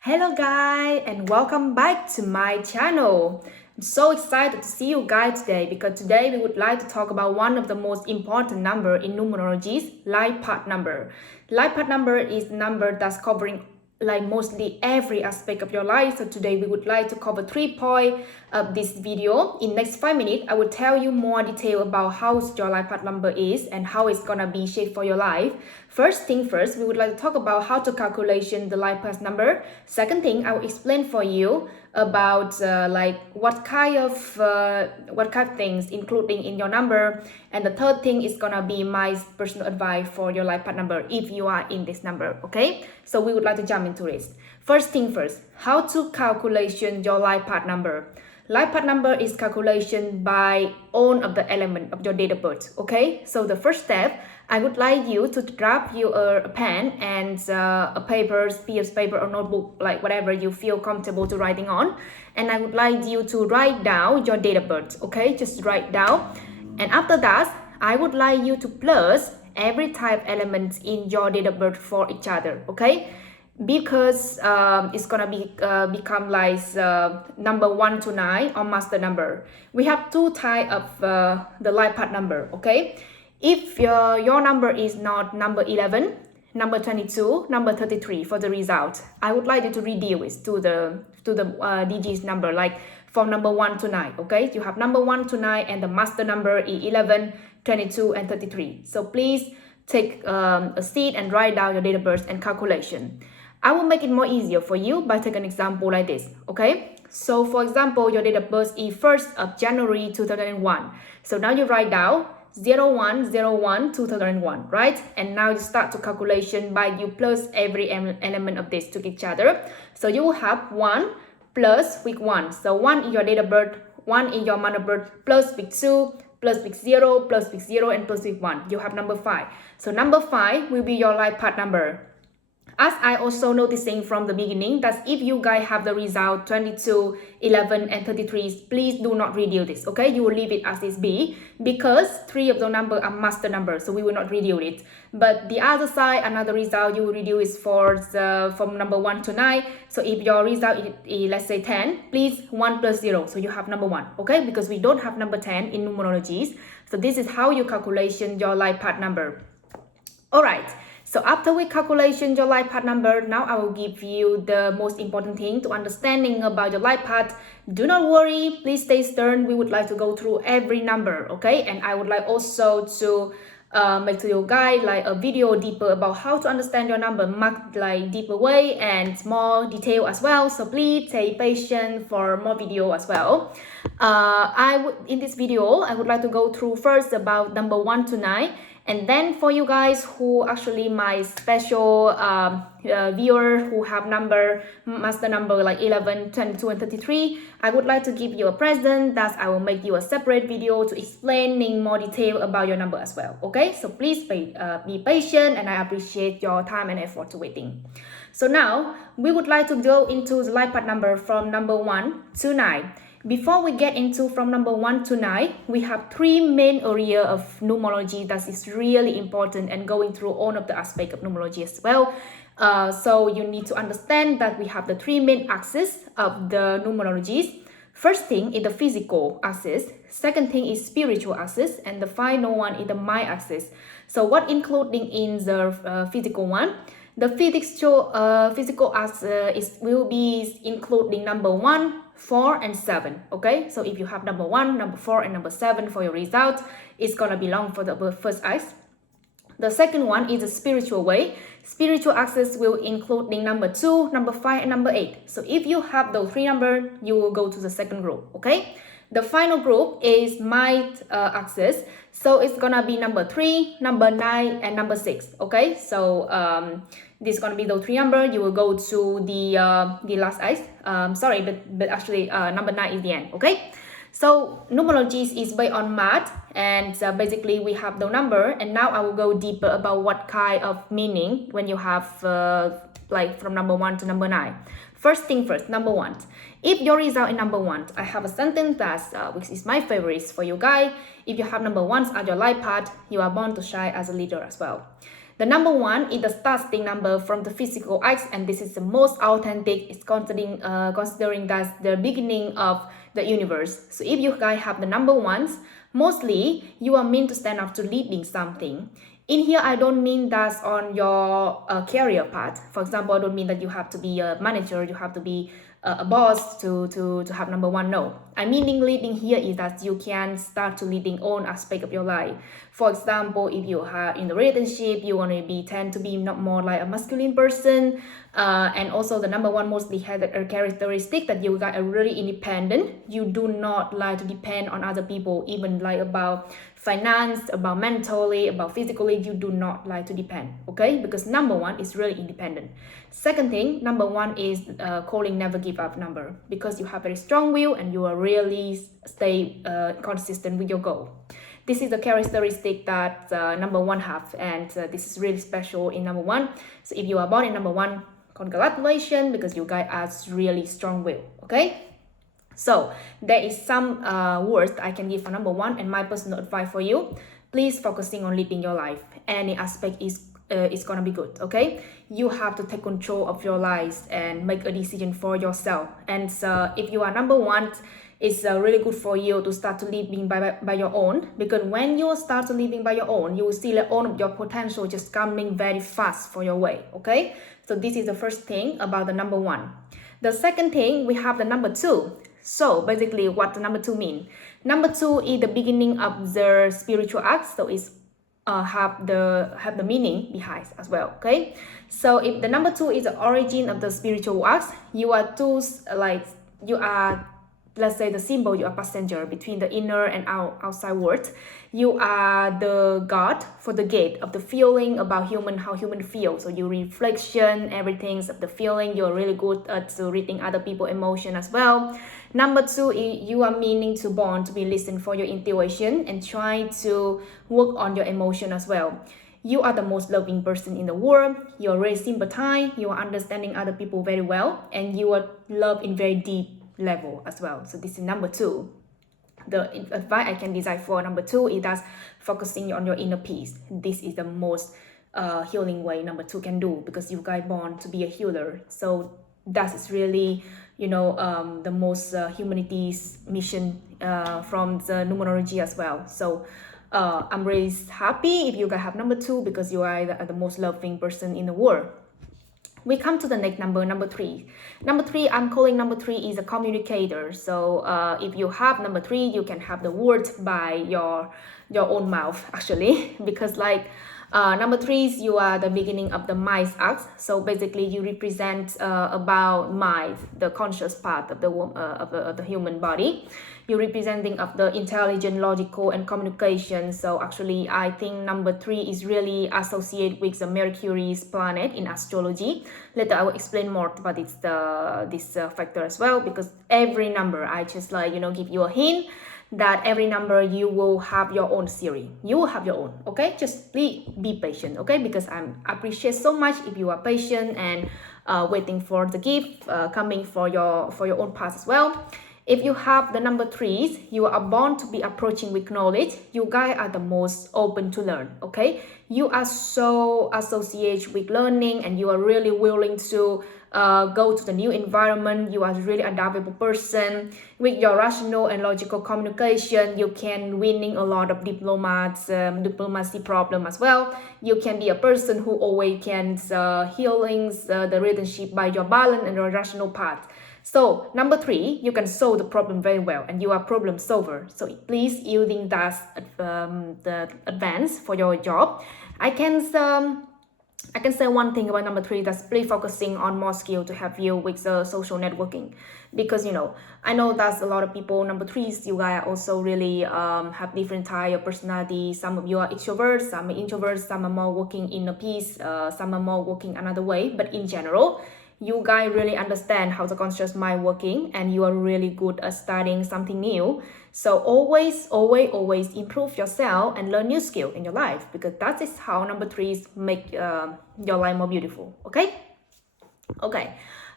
Hello guys and welcome back to my channel. I'm so excited to see you guys today because today we would like to talk about one of the most important number in numerology, life path number. Life path number is the number that's covering mostly every aspect of your life. So today we would like to cover 3 points of this video. In next 5 minutes, I will tell you more detail about how your life path number is and how it's gonna be shaped for your life. First thing first, we would like to talk about how to calculation the life path number. Second thing, I will explain for you about what kind of things including in your number, and the third thing is gonna be my personal advice for your life path number if you are in this number. Okay, so we would like to jump into this. First thing first, how to calculation your life path number. Life path number is calculation by all of the element of your date of birth. Okay, so the first step, I would like you to grab you a pen and a paper, piece of paper or notebook, like whatever you feel comfortable to writing on. And I would like you to write down your date of birth. Okay, just write down. And after that, I would like you to plus every type element in your date of birth for each other. Okay, because it's gonna be become like number 1 to 9 or master number. We have two type of the life path number. Okay, if your number is not number 11, number 22, number 33 for the result, I would like you to reduce to the digits number, like from number 1 to 9. Okay, you have number 1 to 9 and the master number is 11, 22 and 33. So please take a seat and write down your date of birth and calculation. I will make it more easier for you by taking an example like this. Okay, so for example, your date of birth is 1st of January 2001. So now you write down 01/01/2001, right? And now you start to calculation by you plus every element of this to each other. So you will have 1 plus week 1. So 1 in your date of birth, 1 in your month of birth, plus week 2, plus week 0, plus week 0, and plus week 1. You have number 5. So number 5 will be your life path number. As I also noticing from the beginning, that if you guys have the result 22, 11 and 33, please do not reduce this. Okay, you will leave it as this be, because 3 of the number are master numbers, so we will not reduce it. But the other side, another result you will reduce for from number 1 to 9. So if your result is let's say 10, please 1 plus 0, so you have number 1. Okay, because we don't have number 10 in numerologies. So this is how you calculation your life path number. All right. So after we calculation your life path number, now I will give you the most important thing to understanding about your life path. Do not worry, please stay stern. We would like to go through every number, okay? And I would like also to make to you guys like a video deeper about how to understand your number, much like deeper way and more detail as well. So please take patience for more video as well. In this video, I would like to go through first about number 1 to 9. And then for you guys who actually my special viewer who have master number like 11, 22 and 33, I would like to give you a present that I will make you a separate video to explaining more detail about your number as well. Okay, so please be patient, and I appreciate your time and effort to waiting. So now we would like to go into the life path number from number 1 to 9. Before we get into from number 1 to 9, we have 3 main area of numerology that is really important and going through all of the aspect of numerology as well. So you need to understand that we have the 3 main axes of the numerologies. First thing is the physical axis, second thing is spiritual axis, and the final one is the mind axis. So what including in the physical one? The physical axis will be including number 1, 4 and 7. Okay, so if you have number 1, number 4 and number 7 for your result, it's gonna belong for the first axis. The second one is the spiritual way. Spiritual axis will include number 2, number 5 and number 8. So if you have those 3 numbers, you will go to the second group. Okay, the final group is mind axis. So it's gonna be number 3, number 9 and number 6. Okay, so this is gonna be those 3 numbers. You will go to the last axis. Sorry, but actually number 9 is the end. Okay, so numerology is based on math, and basically we have the number, and now I will go deeper about what kind of meaning when you have like from number 1 to number 9. First thing first, number 1. If your result is number 1, I have a sentence that which is my favorites for you guys. If you have number 1 as your life path, you are born to shine as a leader as well. The number 1 is the starting number from the physical acts, and this is the most authentic. It's considering that's the beginning of the universe. So if you guys have the number 1s, mostly you are meant to stand up to leading something. In here, I don't mean that's on your career path. For example, I don't mean that you have to be a manager, you have to be a boss to have number 1. No, I mean leading here is that you can start to leading own aspect of your life. For example, if you are in a relationship, you want to tend to be not more like a masculine person, and also the number 1 mostly has a characteristic that you guys are really independent. You do not like to depend on other people, even like about finance, about mentally, about physically. You do not like to depend, okay? Because number 1 is really independent. Second thing, number 1 is calling never give up number, because you have very strong will and you are really stay consistent with your goal. This is the characteristic that number 1 have, and this is really special in number 1. So if you are born in number 1, congratulations, because you guys are really strong will, okay? So there is some words I can give for number 1, and my personal advice for you: please focusing on living your life. Any aspect is gonna be good, okay? You have to take control of your lives and make a decision for yourself. And if you are number 1, it's really good for you to start to living by your own, because when you start to living by your own, you will see all of your potential just coming very fast for your way, okay? So this is the first thing about the number 1. The second thing, we have the number 2. So basically what the number 2 mean? Number 2 is the beginning of the spiritual acts, so it's have the meaning behind as well, okay? So if the number 2 is the origin of the spiritual acts, you are you are, let's say, the symbol. You are passenger between the inner and outside world. You are the God for the gate of the feeling about how human feel. So your reflection, everything of the feeling. You are really good at reading other people's emotion as well. Number 2, you are meaning to born to be listened for your intuition and try to work on your emotion as well. You are the most loving person in the world. You are really sympathize. You are understanding other people very well, and you are love in very deep level as well. So this is number 2. The advice I can decide for number 2 is that focusing on your inner peace. This is the most healing way number 2 can do, because you guys born to be a healer. So that is really, the most humanity's mission from the numerology as well. So I'm really happy if you guys have number 2, because you are the most loving person in the world. We come to the next number 3. Number 3, I'm calling number 3 is a communicator. So if you have number 3, you can have the words by your own mouth, actually, because number 3 is you are the beginning of the mind's acts. So basically you represent about mind, the conscious part of the human body. You're representing of the intelligent, logical, and communication. So actually, I think number 3 is really associated with the Mercury's planet in astrology. Later, I will explain more about this factor as well, because every number, I just give you a hint that every number you will have your own series. You will have your own, okay? Just be patient, okay? Because I appreciate so much if you are patient and waiting for the gift coming for your own path as well. If you have the number 3s, you are born to be approaching with knowledge. You guys are the most open to learn, okay? You are so associated with learning, and you are really willing to go to the new environment. You are really adaptable person. With your rational and logical communication, you can winning a lot of diplomacy problem as well. You can be a person who always can healing the relationship by your balance and your rational path. So number 3, you can solve the problem very well, and you are problem solver. So please using that the advance for your job. I can say one thing about number 3, that's please focusing on more skill to help you with the social networking, because I know that's a lot of people number 3s. You guys also really have different type of personality. Some of you are extroverts, some are introverts, some are more working in a piece, some are more working another way. But in general, you guys really understand how the conscious mind working, and you are really good at studying something new. So always improve yourself and learn new skill in your life, because that is how number 3s make your life more beautiful. Okay.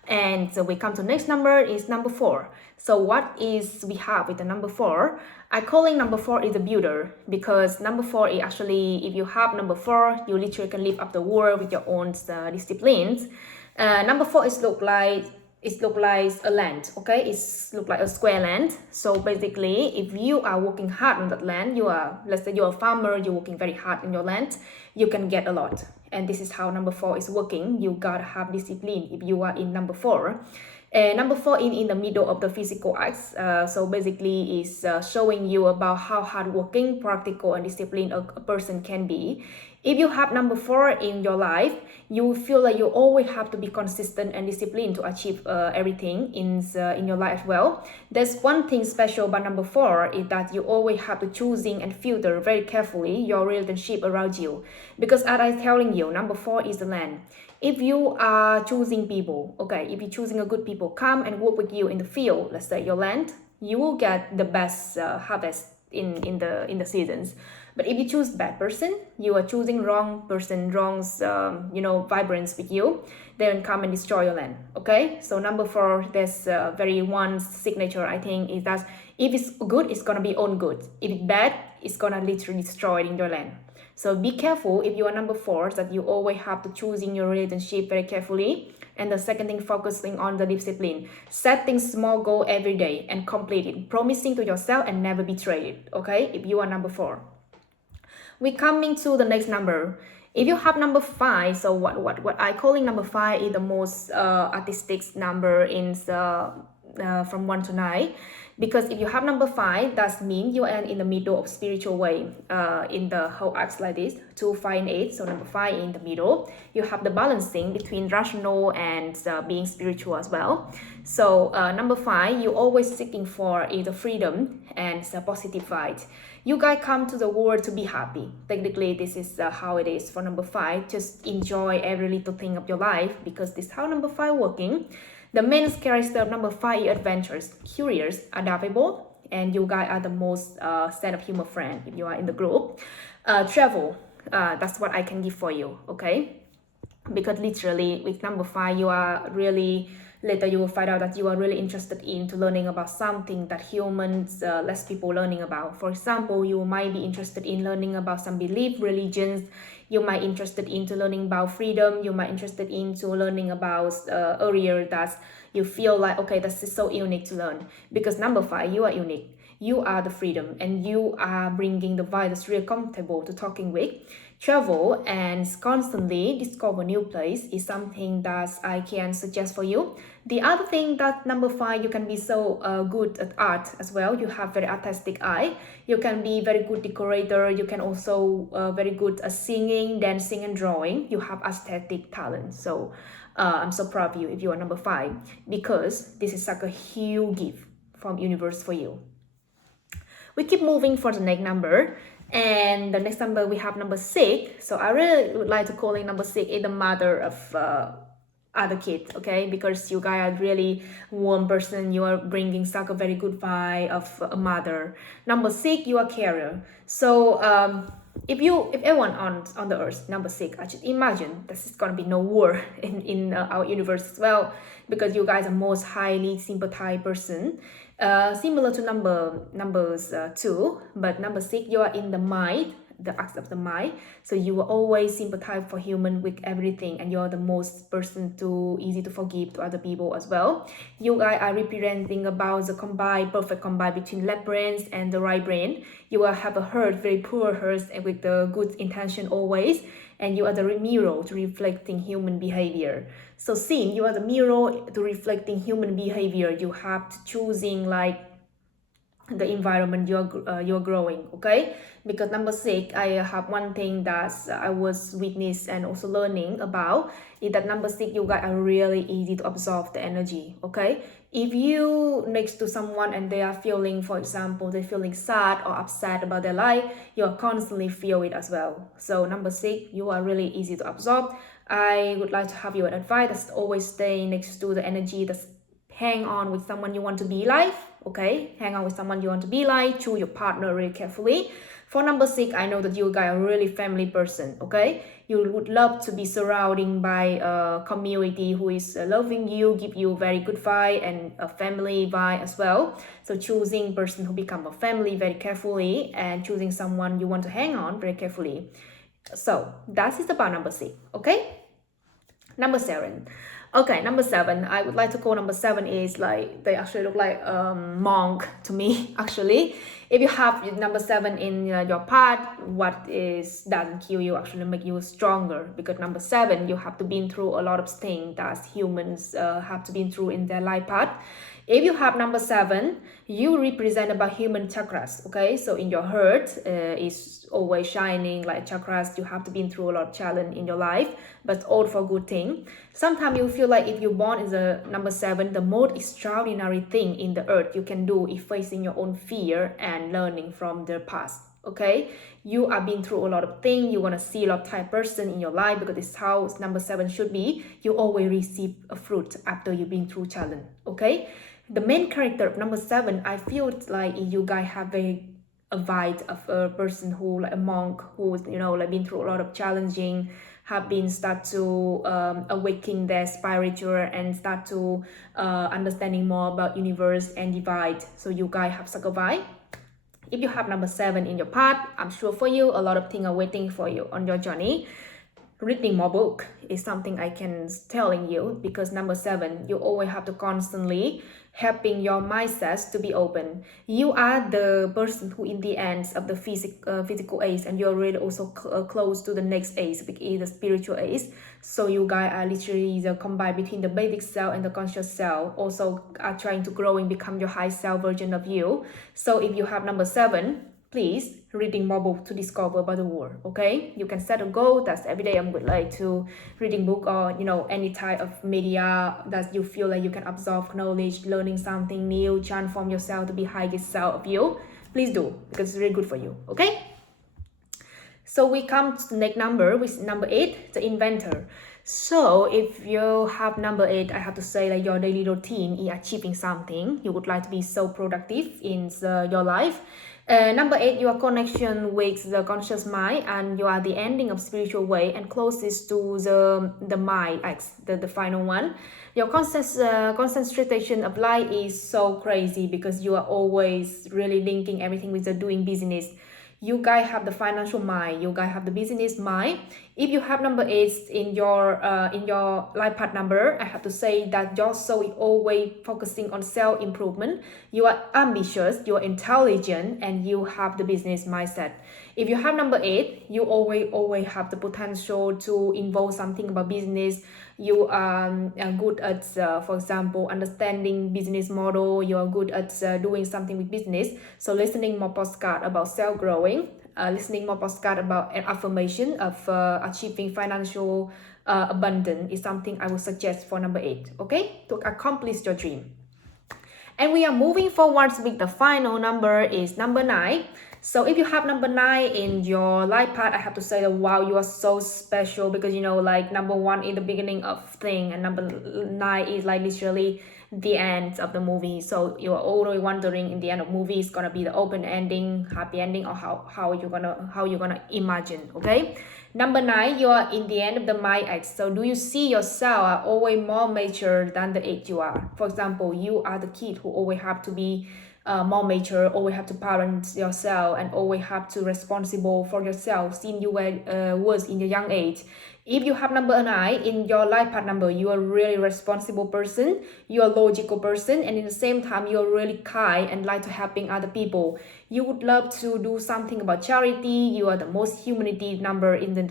And so we come to next number is number 4. So what is we have with the number 4? I calling number 4 is the builder, because number 4 is actually, if you have number 4, you literally can live up the world with your own disciplines. Number 4 is look like a land, okay? It's look like a square land. So basically, if you are working hard on that land, let's say you're a farmer, you're working very hard in your land, you can get a lot. And this is how number 4 is working. You gotta have discipline if you are in number 4. Number 4 in the middle of the physical acts. So basically is showing you about how hardworking, practical, and disciplined a person can be. If you have number 4 in your life, you feel like you always have to be consistent and disciplined to achieve everything in your life as well. There's one thing special about number 4 is that you always have to choosing and filter very carefully your relationship around you. Because as I'm telling you, number 4 is the land. If you are choosing people, okay, if you're choosing a good people come and work with you in the field, let's say your land, you will get the best harvest in the seasons. But if you choose bad person, you are choosing wrong person, wrong vibrance with you, they will come and destroy your land. Okay, so number 4, there's very one signature I think is that if it's good, it's gonna be own good. If it's bad, it's gonna literally destroy in your land. So be careful if you are number 4, that you always have to choosing your relationship very carefully. And the second thing, focusing on the discipline. Setting small goal every day and complete it. Promising to yourself and never betray it. Okay, if you are number 4. We coming to the next number. If you have number 5, so what I calling number 5 is the most artistic number in from 1 to 9. Because if you have number 5, that means you are in the middle of spiritual way in the whole acts like this, 2, 5, and 8. So number 5 in the middle. You have the balancing between rational and being spiritual as well. So number 5, you always seeking for is the freedom and the positive vibe. You guys come to the world to be happy. Technically, this is how it is for number 5. Just enjoy every little thing of your life, because this is how number 5 working. The main character of number 5 is adventurous, curious, adaptable, and you guys are the most sense of humor friend if you are in the group. Travel, that's what I can give for you, okay? Because literally with number 5, you are really, later you will find out that you are really interested into learning about something that humans, less people learning about. For example, you might be interested in learning about some belief, religions. You might interested into learning about freedom. You might interested into learning about area that you feel like, okay, this is so unique to learn. Because number 5, you are unique. You are the freedom, and you are bringing the vibe that's really comfortable to talking with. Travel and constantly discover new place is something that I can suggest for you. The other thing that number 5, you can be so good at art as well. You have very artistic eye. You can be very good decorator. You can also very good at singing, dancing, and drawing. You have aesthetic talent. So I'm so proud of you if you are number 5, because this is like a huge gift from universe for you. We keep moving for the next number. And the next number, we have number 6. So I really would like to call in number 6 is the mother of other kids, okay? Because you guys are really warm person. You are bringing such a very good vibe of a mother. Number 6, you are carer. So if everyone on the earth, number 6, I just imagine there's gonna be no war in our universe as well, because you guys are most highly sympathized person. Similar to numbers 2, but number 6, you are in the mind, the acts of the mind. So you will always sympathize for human with everything, and you are the most person to easy to forgive to other people as well. You guys are representing about the perfect combine between left brains and the right brain. You will have a heart, very poor heart, and with the good intention always. And you are the mirror to reflecting human behavior. So since you are the mirror to reflecting human behavior, you have to choosing like the environment you're growing, okay? Because number 6, I have one thing that I was witness and also learning about is that number 6, you guys are really easy to absorb the energy, okay? If you next to someone and they are feeling, for example, they're feeling sad or upset about their life, you'll constantly feel it as well. So number 6, you are really easy to absorb. I would like to have you an advice that's always stay next to the energy, that's hang on with someone you want to be like, okay? Hang on with someone you want to be like, choose your partner really carefully. For number 6, I know that you guys are a really family person, okay? You would love to be surrounded by a community who is loving you, give you very good vibe and a family vibe as well. So choosing person who become a family very carefully and choosing someone you want to hang on very carefully. So that is about number 6, okay? Number 7. Okay, number 7. I would like to call number 7 is like, they actually look like a monk to me, actually. If you have number 7 in your path, what is doesn't kill you actually make you stronger, because number 7, you have to been through a lot of things that humans have to been through in their life path. If you have number 7, you represent about human chakras, okay? So in your heart is always shining like chakras. You have to been through a lot of challenge in your life, but all for good thing. Sometimes you feel like if you're born as a number 7, the most extraordinary thing in the earth you can do is facing your own fear and learning from the past, okay? You are been through a lot of things. You want to see a lot of type person in your life, because it's how number 7 should be. You always receive a fruit after you've been through challenge, okay? The main character of number 7, I feel like you guys have a vibe of a person who, like a monk, who's, you know, like been through a lot of challenging, have been start to awaken their spiritual and start to understanding more about universe and divide. So you guys have such a vibe. If you have number 7 in your path, I'm sure for you a lot of things are waiting for you on your journey. Reading more book is something I can telling you, because number 7, you always have to constantly helping your mindset to be open. You are the person who in the end of the physical age, and you're really also close to the next age, which is the spiritual age. So you guys are literally the combine between the basic self and the conscious self, also are trying to grow and become your high self version of you. So if you have number 7, please reading more book to discover about the world, okay? You can set a goal that's every day I would like to reading book, or you know, any type of media that you feel like you can absorb knowledge, learning something new, transform yourself to be highest self of you. Please do, because it's really good for you, okay? So we come to the next number, which is number 8, the inventor. So if you have number 8, I have to say that your daily routine is achieving something. You would like to be so productive in your life. Number 8, your connection with the conscious mind, and you are the ending of spiritual way and closest to the mind, the final one. Your concentration of life is so crazy, because you are always really linking everything with the doing business. You guys have the financial mind, you guys have the business mind. If you have number 8 in your life path number, I have to say that your soul is always focusing on self-improvement. You are ambitious, you are intelligent, and you have the business mindset. If you have number 8, you always have the potential to involve something about business. You are good at, for example, understanding business model. You are good at doing something with business. So listening more postcard about self-growing, listening more postcard about an affirmation of achieving financial abundance is something I would suggest for number 8, okay? To accomplish your dream. And we are moving forward with the final number is number 9. So if you have number 9 in your life path, I have to say that wow, you are so special, because you know, like number 1 is the beginning of thing, and number 9 is like literally the end of the movie. So you are always wondering in the end of movie is gonna be the open ending, happy ending, or how you're gonna imagine, okay? Number 9, you are in the end of the mind X. So do you see yourself are always more mature than the age you are? For example, you are the kid who always have to be more mature, always have to parent yourself, and always have to responsible for yourself since you was in your young age. If you have number 9 in your life path number, you are really responsible person, you are logical person, and in the same time you are really kind and like to helping other people. You would love to do something about charity. You are the most humanity number in the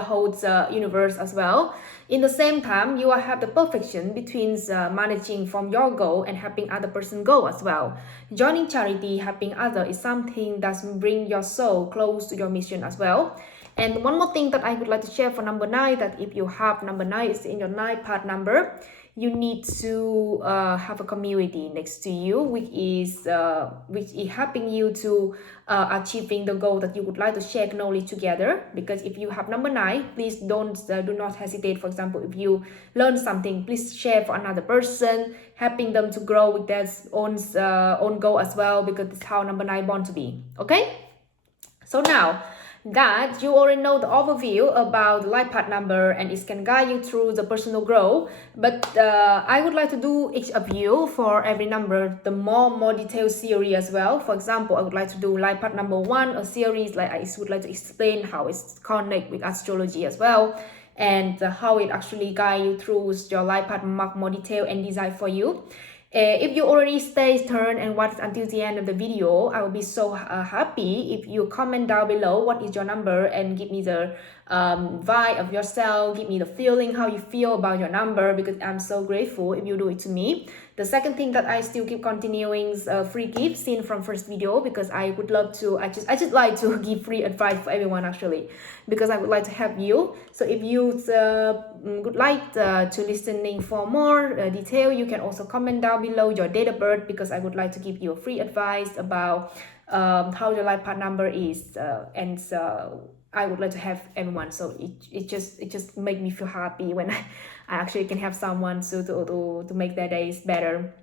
whole universe as well. In the same time, you have the perfection between managing from your goal and helping other person go as well. Joining charity, helping other is something that bring your soul close to your mission as well. And one more thing that I would like to share for number 9, that if you have number 9 is in your 9 part number, you need to have a community next to you, which is helping you to achieving the goal that you would like to share knowledge together. Because if you have number 9, please do not hesitate. For example, if you learn something, please share for another person, helping them to grow with their own goal as well, because it's how number 9 born to be. Okay, so now that you already know the overview about the life path number and it can guide you through the personal growth, but I would like to do each of you for every number the more detailed series as well. For example, I would like to do life path number 1, a series like I would like to explain how it's connect with astrology as well, and how it actually guide you through your life path more detailed and designed for you. If you already stay tuned and watch until the end of the video, I will be so happy if you comment down below what is your number and give me the vibe of yourself, give me the feeling how you feel about your number, because I'm so grateful if you do it to me. The second thing that I still keep continuing is free gifts seen from first video, because I would love to, I just like to give free advice for everyone actually, because I would like to help you. So if you would like to listening for more detail, you can also comment down below your date of birth, because I would like to give you a free advice about how your life path number is, and I would like to have everyone. So it just make me feel happy when I actually can have someone to make their days better.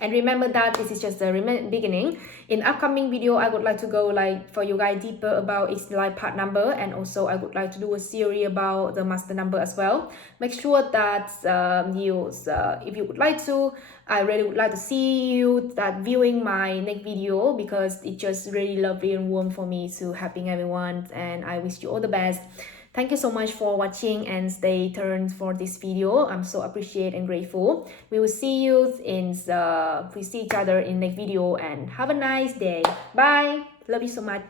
And remember that this is just the beginning. In upcoming video, I would like to go like for you guys deeper about its life path number, and also I would like to do a series about the master number as well. Make sure that if you would like to, I really would like to see you that viewing my next video, because it's just really lovely and warm for me to helping everyone, and I wish you all the best. Thank you so much for watching and stay tuned for this video. I'm so appreciate and grateful. We will see you we see each other in next video, and have a nice day. Bye. Love you so much.